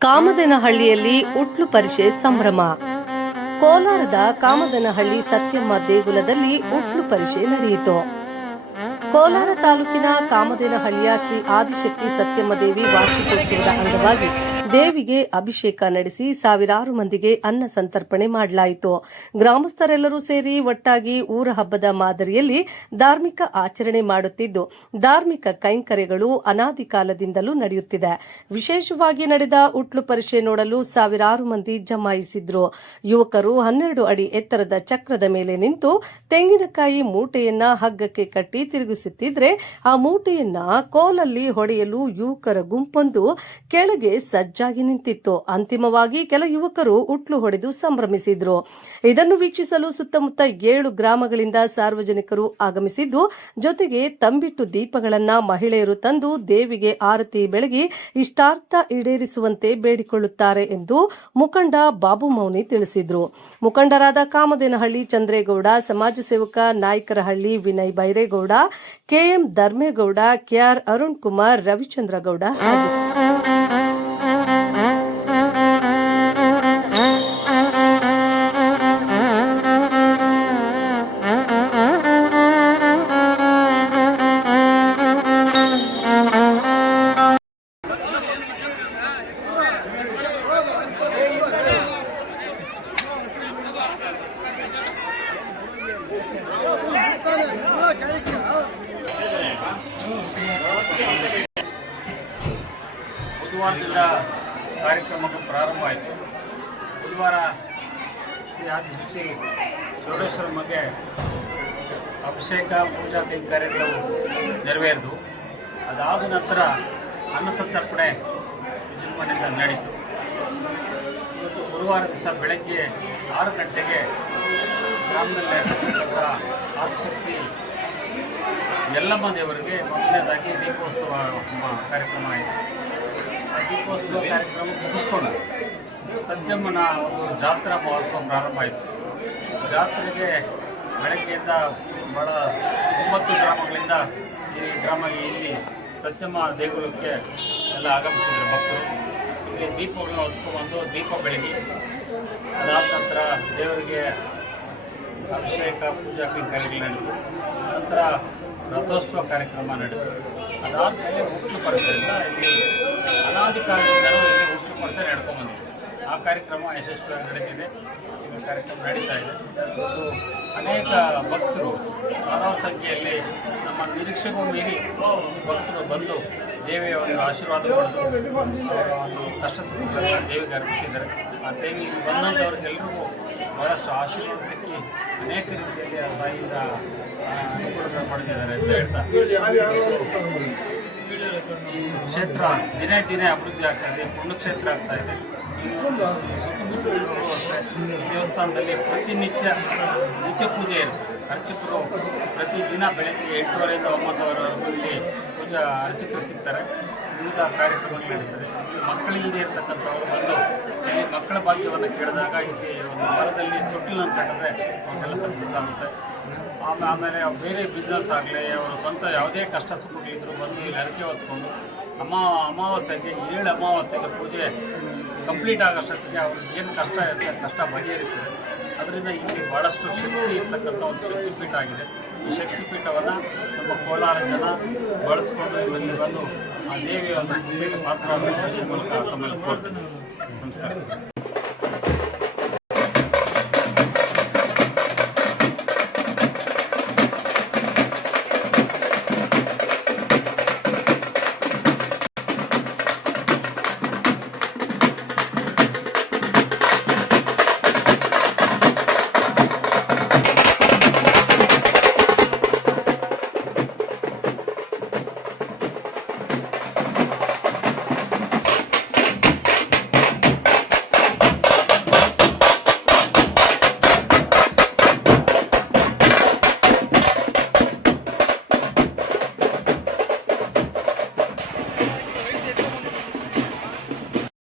ಕಾಮದನಹಳ್ಳಿಯಲ್ಲಿ ಉಟ್ಲು ಪರಿಷೆ ಸಂಭ್ರಮ. ಕೋಲಾರದ ಕಾಮದನಹಳ್ಳಿ ಸತ್ಯಮ್ಮ ದೇಗುಲದಲ್ಲಿ ಉಟ್ಲು ಪರಿಷೆ ನಡೆಯಿತು. ಕೋಲಾರ ತಾಲೂಕಿನ ಕಾಮದನಹಳ್ಳಿಯ ಶ್ರೀ ಆದಿಶಕ್ತಿ ಸತ್ಯಮ್ಮ ದೇವಿ ವಾರ್ಷಿಕೋತ್ಸವದ ಅಂಗವಾಗಿ ದೇವಿಗೆ ಅಭಿಷೇಕ ನಡೆಸಿ ಸಾವಿರಾರು ಮಂದಿಗೆ ಅನ್ನ ಸಂತರ್ಪಣೆ ಮಾಡಲಾಯಿತು. ಗ್ರಾಮಸ್ಥರೆಲ್ಲರೂ ಸೇರಿ ಒಟ್ಟಾಗಿ ಊರ ಹಬ್ಬದ ಮಾದರಿಯಲ್ಲಿ ಧಾರ್ಮಿಕ ಆಚರಣೆ ಮಾಡುತ್ತಿದ್ದು, ಧಾರ್ಮಿಕ ಕೈಂಕರ್ಯಗಳು ಅನಾದಿ ಕಾಲದಿಂದಲೂ ನಡೆಯುತ್ತಿದೆ. ವಿಶೇಷವಾಗಿ ನಡೆದ ಉಟ್ಲು ಪರಿಷೆ ನೋಡಲು ಸಾವಿರಾರು ಮಂದಿ ಜಮಾಯಿಸಿದ್ರು. ಯುವಕರು 12 ಅಡಿ ಎತ್ತರದ ಚಕ್ರದ ಮೇಲೆ ನಿಂತು ತೆಂಗಿನಕಾಯಿ ಮೂಟೆಯನ್ನ ಹಗ್ಗಕ್ಕೆ ಕಟ್ಟಿ ತಿರುಗಿಸುತ್ತಿದ್ರೆ, ಆ ಮೂಟೆಯನ್ನ ಕೋಲಲ್ಲಿ ಹೊಡೆಯಲು ಯುವಕರ ಗುಂಪೊಂದು ಕೆಳಗೆ ಸಜ್ಜಾಗಿ ನಿಂತಿತ್ತು. ಅಂತಿಮವಾಗಿ ಕೆಲ ಯುವಕರು ಉಟ್ಲು ಹೊಡೆದು ಸಂಭ್ರಮಿಸಿದ್ರು. ಇದನ್ನು ವೀಕ್ಷಿಸಲು ಸುತ್ತಮುತ್ತ 7 ಗ್ರಾಮಗಳಿಂದ ಸಾರ್ವಜನಿಕರು ಆಗಮಿಸಿದ್ದು, ಜೊತೆಗೆ ತಂಬಿಟ್ಟು ದೀಪಗಳನ್ನ ಮಹಿಳೆಯರು ತಂದು ದೇವಿಗೆ ಆರತಿ ಬೆಳಗಿ ಇಷ್ಟಾರ್ಥ ಈಡೇರಿಸುವಂತೆ ಬೇಡಿಕೊಳ್ಳುತ್ತಾರೆ ಎಂದು ಮುಖಂಡ ಬಾಬು ಮೌನಿ ತಿಳಿಸಿದ್ರು. ಮುಖಂಡರಾದ ಕಾಮದನಹಳ್ಳಿ ಚಂದ್ರೇಗೌಡ, ಸಮಾಜ ಸೇವಕ ನಾಯ್ಕರಹಳ್ಳಿ ವಿನಯ್ ಬೈರೇಗೌಡ, ಕೆಎಂ ಧರ್ಮೇಗೌಡ, ಕೆಆರ್ ಅರುಣ್ ಕುಮಾರ್, ರವಿಚಂದ್ರಗೌಡ ಬುಧವಾರದಿಂದ ಕಾರ್ಯಕ್ರಮಕ್ಕೆ ಪ್ರಾರಂಭ ಆಯಿತು. ಬುಧವಾರ ಶ್ರೀ ಆದಿಶಕ್ತಿ ಚೌಡೇಶ್ವರಮ್ಮಗೆ ಅಭಿಷೇಕ ಪೂಜಾ ಕೈಂಕರ್ಯಗಳು ನೆರವೇರಿದು. ಅದಾದ ನಂತರ ಅನ್ನಸಂತರ್ಪಣೆ ವಿಜೃಂಭಣೆಯಿಂದ ನಡೆಯಿತು. ಇವತ್ತು ಗುರುವಾರ ದಿವಸ ಬೆಳಗ್ಗೆ 6 ಗಂಟೆಗೆ ಗ್ರಾಮದಲ್ಲಿ ಆದಿಶಕ್ತಿ ಯಲ್ಲಮ್ಮ ದೇವರಿಗೆ ಮೊದಲನೇದಾಗಿ ದೀಪೋತ್ಸವ ಕಾರ್ಯಕ್ರಮ ಆಯಿತು. ದೀಪೋತ್ಸವ ಕಾರ್ಯಕ್ರಮ ಮುಗಿಸ್ಕೊಂಡು ಸತ್ಯಮ್ಮನ ಒಂದು ಜಾತ್ರಾ ಮಹೋತ್ಸವ ಪ್ರಾರಂಭ ಆಯಿತು. ಜಾತ್ರೆಗೆ ಬೆಳಗ್ಗೆಯಿಂದ ಭಾಳ 9 ಗ್ರಾಮಗಳಿಂದ ಇಲ್ಲಿ ಸತ್ಯಮ್ಮ ದೇಗುಲಕ್ಕೆ ಎಲ್ಲ ಆಗಮಿಸಿದ್ರು ಭಕ್ತರು. ಇಲ್ಲಿ ದೀಪಗಳನ್ನ ಹೊತ್ಕೊಂಡ್ಬಂದು ದೀಪ ಬೆಳಗಿ ಅದಾದ ನಂತರ ದೇವರಿಗೆ ಅಭಿಷೇಕ ಪೂಜಾ ಕೈಂಕರ್ಯಗಳು ನಡೆಯಿತು. ನಂತರ ರಥೋತ್ಸವ ಕಾರ್ಯಕ್ರಮ ನಡೆಯಿತು. ಅದಾದಮೇಲೆ ಉಟ್ಲು ಪರಿಸರದಿಂದ ಇಲ್ಲಿ ಅನಾದಿ ಕಾಲದಿಂದಲೂ ಇಲ್ಲಿ ಉಟ್ಲು ಪರಿಸರ ನಡ್ಕೊಂಡ್ಬಂದಿದೆ. ಆ ಕಾರ್ಯಕ್ರಮ ಯಶಸ್ವಿಯಾಗಿ ನಡೀತಿದೆ. ಈಗ ಕಾರ್ಯಕ್ರಮ ನಡೀತಾ ಇದೆ. ಮತ್ತು ಅನೇಕ ಭಕ್ತರು ಸಾವಿರಾರು ಸಂಖ್ಯೆಯಲ್ಲಿ ನಮ್ಮ ನಿರೀಕ್ಷೆಗೂ ಮೀರಿ ಭಕ್ತರು ಬಂದು ದೇವಿಯ ಒಂದು ಆಶೀರ್ವಾದ ಪಡೆದು ಅವರ ಒಂದು ಕಷ್ಟ ಸುಖಗಳನ್ನು ದೇವಿಗೆ ಅರ್ಪಿಸಿದ್ದಾರೆ. ಆ ದೇವಿ ಬಂದಂಥವ್ರಿಗೆಲ್ಲರಿಗೂ ಬಹಳಷ್ಟು ಆಶೀರ್ವಾದ ಸಿಕ್ಕಿ ಅನೇಕ ರೀತಿಯಲ್ಲಿ ಆ ತಾಯಿಯಿಂದ ಅನುಕೂಲ ಪಡೆದಿದ್ದಾರೆ ಅಂತ ಹೇಳ್ತಾ, ಈ ಕ್ಷೇತ್ರ ದಿನೇ ದಿನೇ ಅಭಿವೃದ್ಧಿ ಆಗ್ತಾ ಇದೆ, ಪುಣ್ಯಕ್ಷೇತ್ರ ಆಗ್ತಾ ಇದೆ. ದೇವಸ್ಥಾನದಲ್ಲಿ ನಿತ್ಯ ಪೂಜೆ ಇರುತ್ತೆ. ಅರ್ಚಕರು ಪ್ರತಿದಿನ ಬೆಳಗ್ಗೆ 8:30ರಿಂದ 9:00ವರೆಗೂ ಇಲ್ಲಿ ಪೂಜಾ ಅರ್ಚಕರು ಸಿಗ್ತಾರೆ. ವಿವಿಧ ಕಾರ್ಯಕ್ರಮಗಳು ನಡೀತದೆ. ಮಕ್ಕಳಿಗೆ ಇರ್ತಕ್ಕಂಥವ್ರು ಬಂದು ಇಲ್ಲಿ ಮಕ್ಕಳ ಭಾಗ್ಯವನ್ನು ಕೇಳಿದಾಗ ಇಲ್ಲಿ ಒಂದು ಮರದಲ್ಲಿ ತೊಟ್ಟಿಲನ್ನು ಕಟ್ಟಿದ್ರೆ ಅವನ್ನೆಲ್ಲ ಸಕ್ಸಸ್ ಆಗುತ್ತೆ. ಆಮೇಲೆ ಬೇರೆ ಬಿಸ್ನೆಸ್ ಆಗಲಿ, ಅವರು ಸ್ವಂತ ಯಾವುದೇ ಕಷ್ಟ ಸುಖಗಳಿದ್ರು ಬಂದು ಇಲ್ಲಿ ಅರಕೆ ಹೊತ್ಕೊಂಡು ಅಮಾವಾಸ್ಯೆಗೆ 7 ಅಮಾವಾಸ್ಯೆಗೆ ಪೂಜೆ ಕಂಪ್ಲೀಟ್ ಆಗೋಷ್ಟೊತ್ತಿಗೆ ಅವ್ರಿಗೆ ಏನು ಕಷ್ಟ ಇರುತ್ತೆ ಕಷ್ಟ ಬಗೆಹರಿತದೆ. ಅದರಿಂದ ಇಲ್ಲಿ ಭಾಳಷ್ಟು ಶಕ್ತಿ ಇರ್ತಕ್ಕಂಥ ಒಂದು ಶಕ್ತಿಪೀಠ ಆಗಿದೆ. ಈ ಶಕ್ತಿಪೀಠವನ್ನು ನಮ್ಮ ಕೋಲಾರ ಜನ ಬಳಸ್ಕೊಂಡು ಇಲ್ಲಿ ಬಂದು ಆ ದೇವಿಯ ಒಂದು ಪಾತ್ರ ಮೂಲಕ ತಮ್ಮಲ್ಲಿ ಕೋರ್ತೀನಿ. ನಮಸ್ಕಾರ.